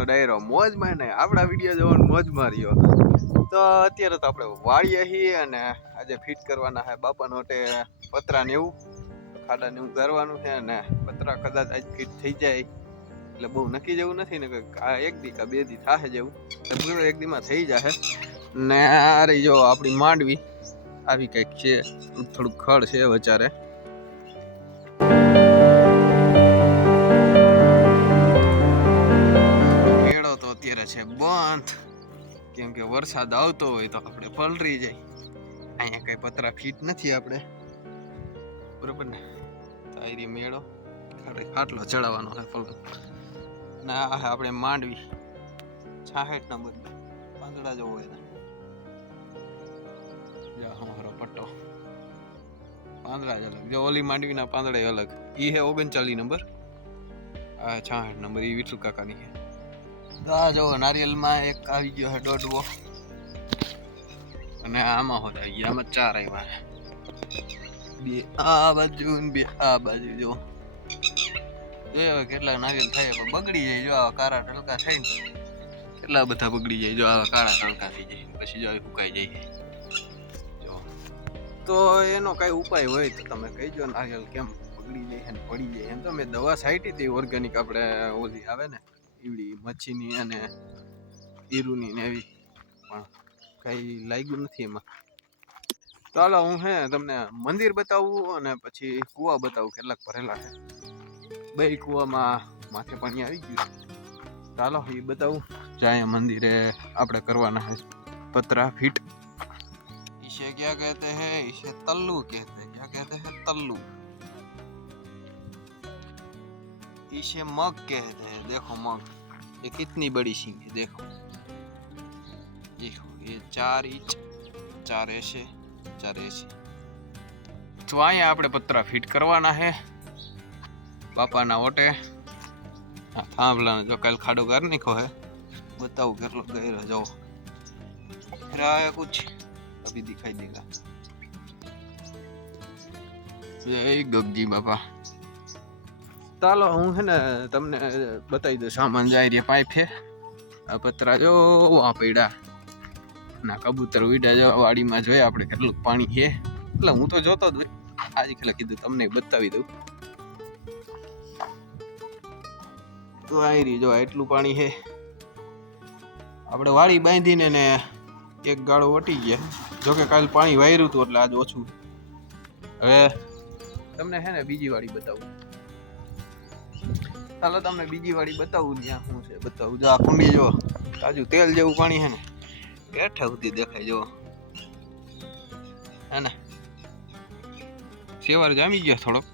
નો ડાયરો મોજમાં ને આપણા વિડીયો જોવાનો મોજ માર્યો. તો અત્યારે તો આપણે વાળીએ છીએ અને આજે ફિટ કરવાના છે બાપા નોટે પતરા ને એવું ખાડા ને એવું કરવાનું છે અને પતરા કદાચ આજ ફિટ થઈ જાય એટલે બહુ નક્કી જેવું નથી ને કે એક દી કા બે દી થાશે જેવું લગભગ એક દી માં થઈ જશે. ને આ રહી જો આપણી માંડવી આવી કંઈક છે, થોડુંક ખડ છે વચારે. મેળો તો અત્યારે છે બંધ કેમ કે વરસાદ આવતો હોય તો આપણે પલરી જાય. અહીંયા કઈ પતરા ફીટ નથી આપણે બરોબર ને. તાયરી મેળો ખાટલો ચડાવવાનો છે પલરો ને આ આપણે માંડવી 66 ના બદલે પાંદડા જેવો હોય અમારો પટ્ટો પાંદડા જ અલગ જો ઓલી માંડવીના પાંદડા અલગ. ઈ હે 39 નંબર, આ 66 નંબર ઈ વિઠ્ઠલ કાકાની છે. આ જો નારિયેલમાં એક આવી ગયો છે દોડવો અને આમાં હોતા આમાં 4 આવ્યા છે. બે આ બાજુ ને બે આ બાજુ જો હવે કેટલા નારિયેલ થાય પણ બગડી જાય. જો આવા કાળા ટલકા થાય ને કેટલા બધા બગડી જાય. જો આવા કાળા ટલકા થઈ જાય પછી જો સુકાઈ જાય. તો એનો કઈ ઉપાય હોય તો તમે કહીજો. નારિયેલ કેમ બગડી જાય ને પડી જાય એમ તો મેં દવા છાંટી હતી ઓર્ગેનિક આપણે ઓલી આવે ને ઈવડી મચ્છીની અને ઈરુની ને એવી પણ કઈ લાગ્યું નથી એમાં. ચાલો હું હે તમને મંદિર બતાવું અને પછી કૂવા બતાવું કેટલાક ભરેલા છે. બે કૂવામાં માથે પાણી આવી ગયું. ચાલો એ બતાવું. જ્યાં મંદિરે આપણે કરવાના છે પતરા ફીટ. इसे क्या कहते हैं? इसे तल्लू कहते हैं. क्या कहते हैं? तल्लू. इसे मग कहते हैं. देखो मग, ये कितनी बड़ी सींग है. देखो देखो ये 4 इंच 4 ऐसे 4 ऐसे. तो અહીંયા આપણે પતરા ફિટ કરવાના છે બાપાના ઓટે. આ થાંભલાને જો કાલ ખાડો ગાર નાખ્યો है. बताओ કેટલો ગહેરો જાઓ. फिर आया कुछ अभी दिखाई देगा. जय गगजी बापा. ચાલો હું છે ને તમને બતાવી દઉં. સામાન જાય રે પાઇપ છે. આ પતરા જો આ પડ્યા ના કબૂતર ઉડ્યા. જો વાડીમાં જોઈએ આપણે કેટલું પાણી છે. એટલે હું તો જોતો જ આજે ખેલા કીધું તમને બતાવી દઉં. તો આવી રહી જો એટલું પાણી છે. આપણે વાડી બાંધીને ને એક ગાળો વટી ગયા. જોકે કાલ પાણી વાયરું હતું એટલે આજ ઓછું. હવે તમને હે ને બીજી વાડી બતાવું. ચાલો તમને બીજી વાડી બતાવું. ત્યાં શું છે બતાવું. જો આ કુંડી જો તાજું તેલ જેવું પાણી છે ને હેઠા સુધી દેખાય. જો હે ને સેવાર જામી ગયો થોડોક.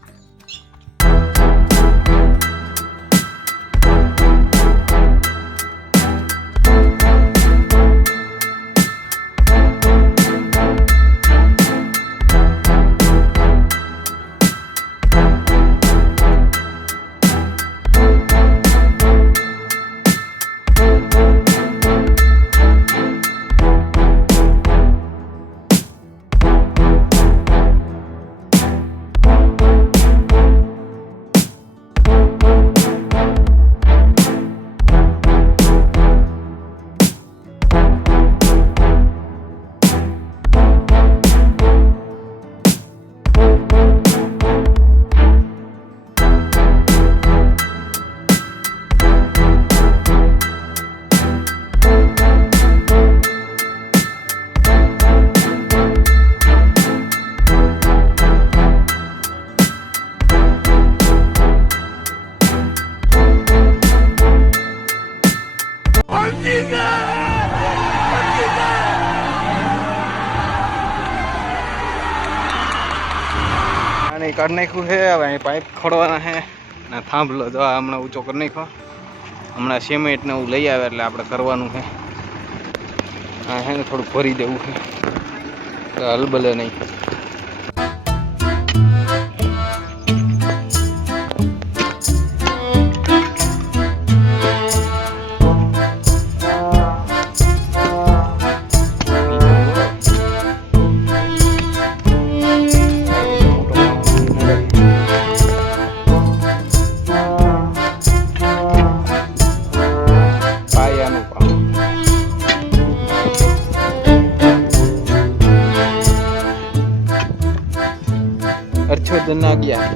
કાઢ નાખ્યું છે. હવે અહીં પાઇપ ખોડવાના છે ને થાંભલો જો હમણાં ઊંચો કરી નાખ્યો. હમણાં સિમેન્ટ ને એવું લઈ આવે એટલે આપણે કરવાનું છે. હા હે ને થોડુંક ભરી દેવું છે હલબલે નહીં. અરછો ના ગયા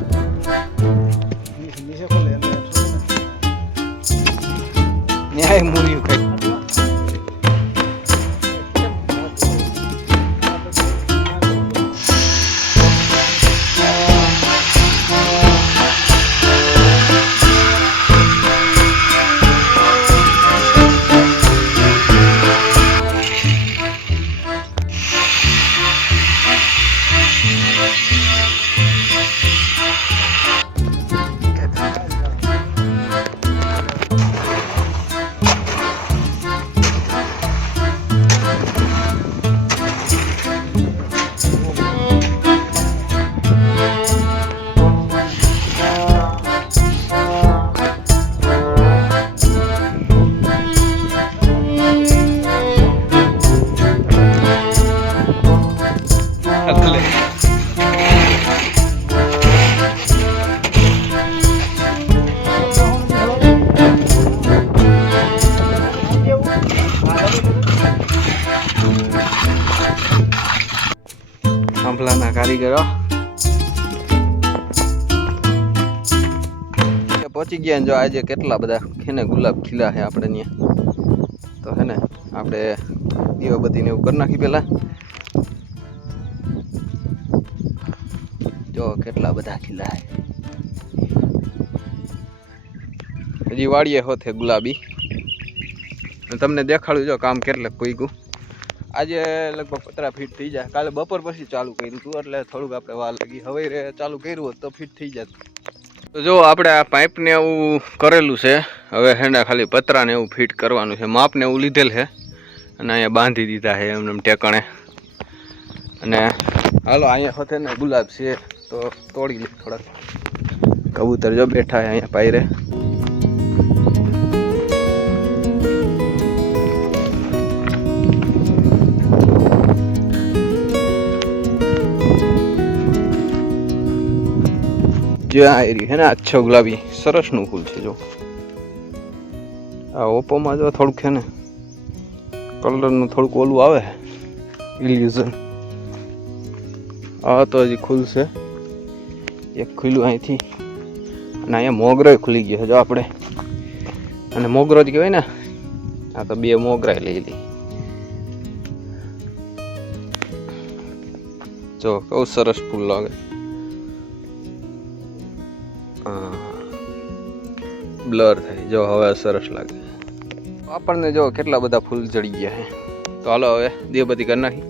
ન્યાય મૂર્યું કઈ થાંભલાના કારીગરો પહોંચી ગયા. જો આજે કેટલા બધા ખેને ગુલાબ ખીલા છે આપણે ત્યાં, તો હે ને આપણે દીવાબત્તીને એવું કરી નાખી પેલા. જો કેટલા બધા ખીલા છે. હજી વાડીએ હોતે ગુલાબી. તમને દેખાડું જો કામ કેટલે કોઈકું. આજે લગભગ 15 ફીટ થઈ જાય. કાલે બપોર પછી ચાલુ કર્યું હતું એટલે થોડુંક આપણે વાર લાગી. હવે ચાલુ કર્યું હોત તો ફીટ થઈ જાત. તો જો આપણે આ પાઇપને એવું કરેલું છે. હવે હેને ખાલી પતરાને એવું ફિટ કરવાનું છે. માપને એવું લીધેલ છે અને અહીંયા બાંધી દીધા છે એમને ટેકણે. અને હાલો અહીંયા હોતે ને ગુલાબ છે તો તોડી લે થોડાક. કબૂતર જો બેઠા છે અહીંયા પાયરે. जो आ रही है ना अच्छा गुलाबी सरस नु फूल है. जो आ ओप्पो में जो थोड़क है ने कलर नु थोड़क ओलू आवे इल्यूजन. आ तो हजी खुल से एक खुल्યું અહીંથી અને અહીંયા મોગરો ખુલી ગયો જો આપણે. અને મોગરો જ કહેવાય ને. આ તો બે મોગરા લઈ લી. જો બહુ સરસ ફૂલ લાગે. બ્લર થાય જો હવે સરસ લાગે. આપણને જો કેટલા બધા ફૂલ ચડી ગયા છે. તો હાલો હવે દીવાબત્તી કરી નાખી.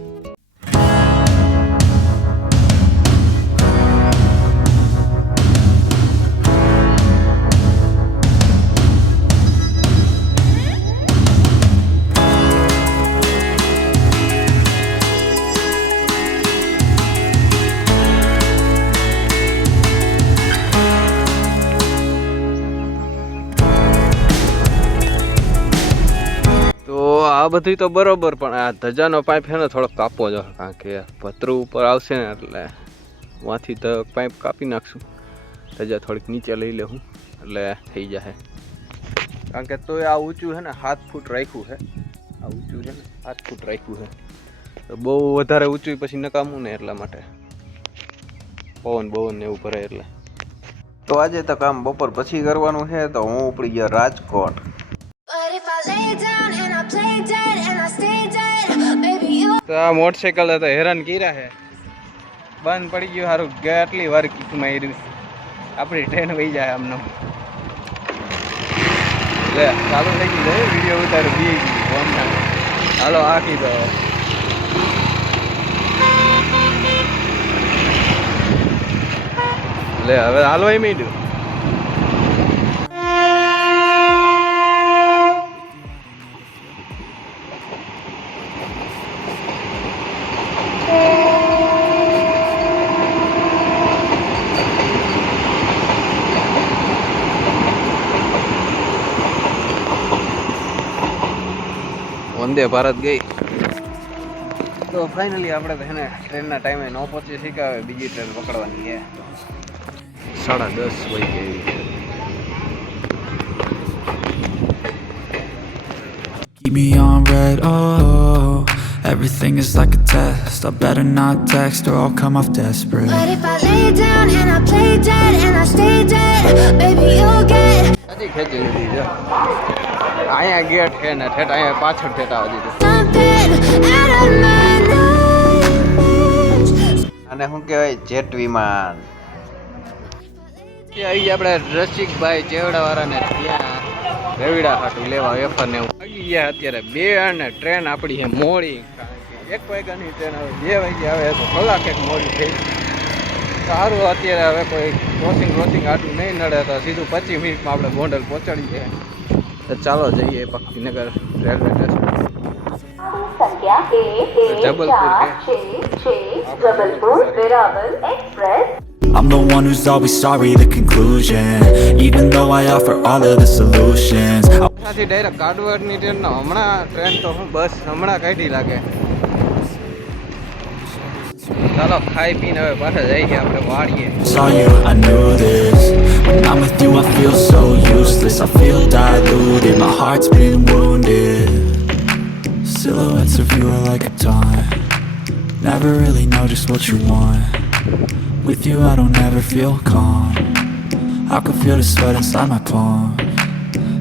આ બધું તો બરોબર પણ આ ધજાનો પાઇપ છે ને થોડોક કાપવો જો. કારણ કે પતરું ઉપર આવશે ને એટલે વાંથી તો પાઇપ કાપી નાખશું. ધજા થોડીક નીચે લઈ લેવું એટલે થઈ જશે. કારણ કે તો આ ઊંચું છે ને 7 ફૂટ રાખ્યું છે. આ ઊંચું છે ને 7 ફૂટ રાખ્યું છે. તો બહુ વધારે ઊંચું પછી નકામું ને એટલા માટે પવન ને એવું ભરે એટલે. તો આજે તો કામ બપોર પછી કરવાનું છે. તો હું ઉપડી ગયો રાજકોટ. તો આ મોટરસાઇકલ તો હેરાન કર્યા છે. બંધ પડી ગયું સારું. કેટલી વાર કિક માર્યું. આપણી ટ્રેન વહી જાય આમનો. લે ચાલુ થઈ ગયું છે વિડીયો ઉતારું બી ગયું. હાલો આખી દો. લે હવે હાલવા માંડ્યું. વંદે ભારત ગઈ. તો ફાઇનલી આપણે તો એને ટ્રેનના ટાઈમે ન પહોંચી શક્યા. હવે બીજી ટ્રેન પકડવાની છે. 10:30 વાગી ગઈ. Keep me on red, oh. Everything is like a test. I better not text or I'll come off desperate. But if I lay down and I play dead and I stay dead, baby you'll get હજી ખેંચી લીધી છે અહીંયા gate છે ને ઠેઠ અહીંયા પાછળ ઠેઠ આવી દીધું something out of my nightmares. અને શું કહેવાય જેટ વિમાન આવી આપણે રસિકભાઈ ચેવડા વાળાને ત્યાં રવિડા હાટું લેવા વેફર ને આવી ગયા અત્યારે 2 અને ટ્રેન આપણી છે મોડી કારણ કે 1 વાગ્યાની ટ્રેન આવે 2 વાગે આવે તો કલાક એક મોડી થઈ સારું અત્યારે હવે કોઈ ક્રોસિંગ આટલું નહીં નડે તો સીધું 25 મિનિટમાં આપણે ગોંડલ પહોંચાડી દઈએ તો ચાલો જઈએ Bhaktinagar railway station Jabalpur Veraval express I'm the one who's always sorry, the conclusion. Even though I offer all of the solutions. ત્યાંથી ડાયરેક્ટ કાડવડની ટ્રેન હમણાં ટ્રેન તો હું બસ હમણાં કાઢી લાગે ચાલો ખાઈ પીને હવે પાછા જઈએ આપણે વાડીએ Saw you, I knew this. When I'm with you, I feel so useless. I feel diluted, my heart's been wounded. Silhouettes of you are like a taunt. Never really know just what you want. With you, I don't ever feel calm. I can feel the sweat inside my palm.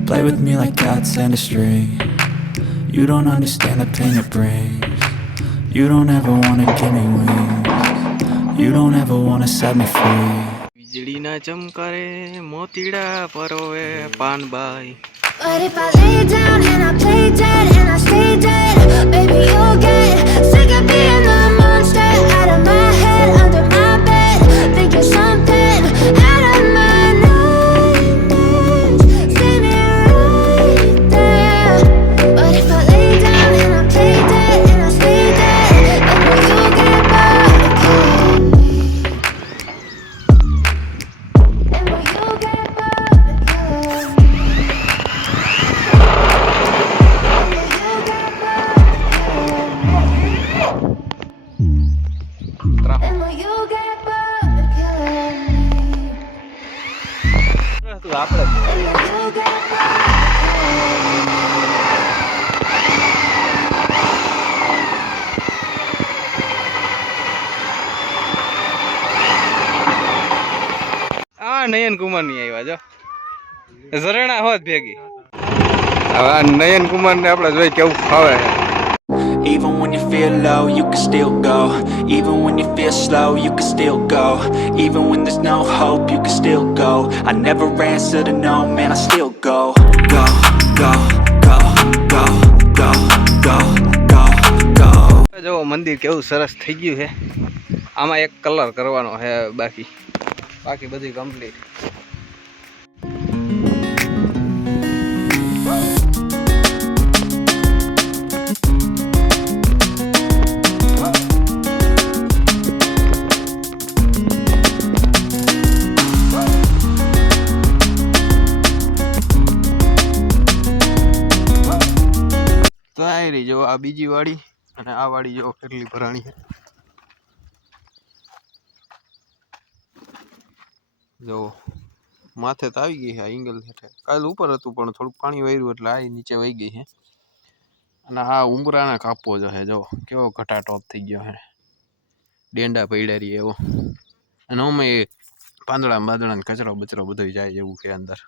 Play with me like cats and a string. You don't understand the pain it brings. You don't ever wanna give me wings. You don't ever wanna set me free. વીજળીના ચમકારે મોતીડા પરોવે Panbai But if I lay down and I play dead and I stay dead, baby you'll get sick of being the monster out of my head, under my bed, thinking something out of my nightmares. See me right there. But if I lay down and I play dead and I stay dead, baby you'll get bored of killing me. Baby you'll get bored of killing me. આપણે નયન કુમાર ની આવ્યા જો ઝરણા હોત ભેગી હવે નયન કુમાર ને આપણે જોઈ કેવું ફાવે Even when you feel low, you can still go. Even when you feel slow, you can still go. Even when there's no hope, you can still go. I never answer to no, man, I still go. Go, go, go, go, go, go, go, go. જો મંદિર કેવું સરસ થઈ ગયું છે આમાં એક colour કરવાનો છે બાકી બધી કમ્પ્લીટ તો આ રહી જો આ બીજી વાડી અને આ વાડી જો કેટલી ભરાણી છે જો માથે તો આવી ગઈ છે આ એંગલ હેઠે કાલ ઉપર હતું પણ થોડુંક પાણી વાર્યું એટલે આ નીચે વહી ગઈ છે અને આ ઉંબરાને કાપવો જો છે જો કેવો ઘટાટોપ થઈ ગયો છે ડેંડા પડ્યા રહી એવો અને અમે પાંદડા બાંદડા કચરો બચરો બધો જાય એવું છે અંદર